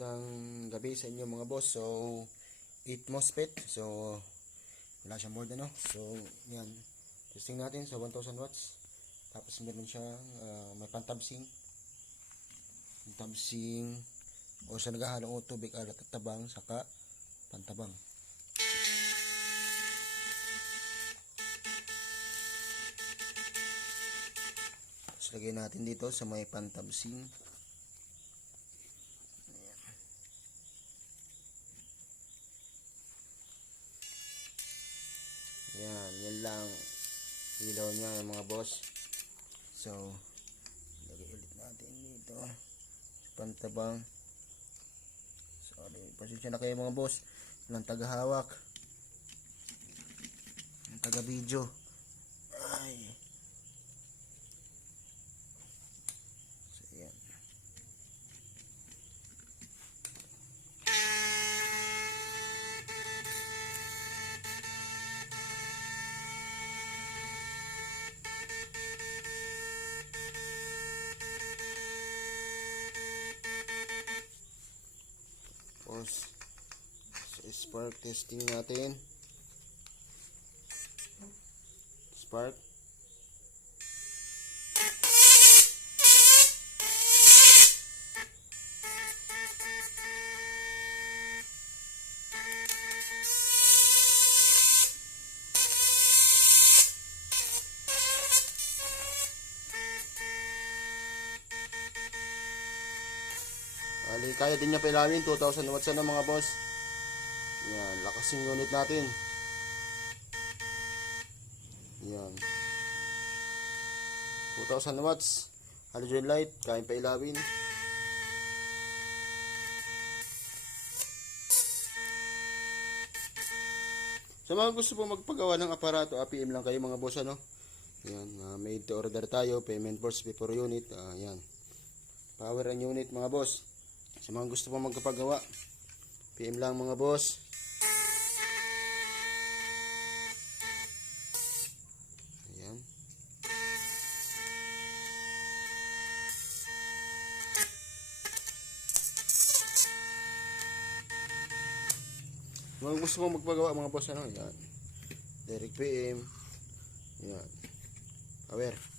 Magandang gabi sa inyo mga boss. So 8 MOSFET. So wala siyang board ano. So yan, testing natin sa 1000 watts. Tapos meron siyang may pantabsing o sa naghahalong tubig, alat at tabang, saka pantabang. Tapos lagay natin dito sa may pantabsing. Yan lang ilaw niya mga boss. So lagay ulit natin dito sa pantabang. Sorry, pasensya na kayo mga boss, ng tagahawak, ng taga video. Ay, so yan. So spark testing natin. Spark. Kaya din niya pailawin, 2000 watts na mga boss. Yan, lakas yung unit natin. Yan, 2000 watts halogen light, kaya pailawin. Sa mga gusto po magpagawa ng aparato, APM lang kayo mga boss ano. Yan, made to order tayo, payment first before unit. Yan, power ang unit mga boss. Sa mga gusto pong magpagawa, PM lang mga boss. Ayan. Mga gusto pong magpagawa mga boss ano, yan. Direct PM. Yan. Power.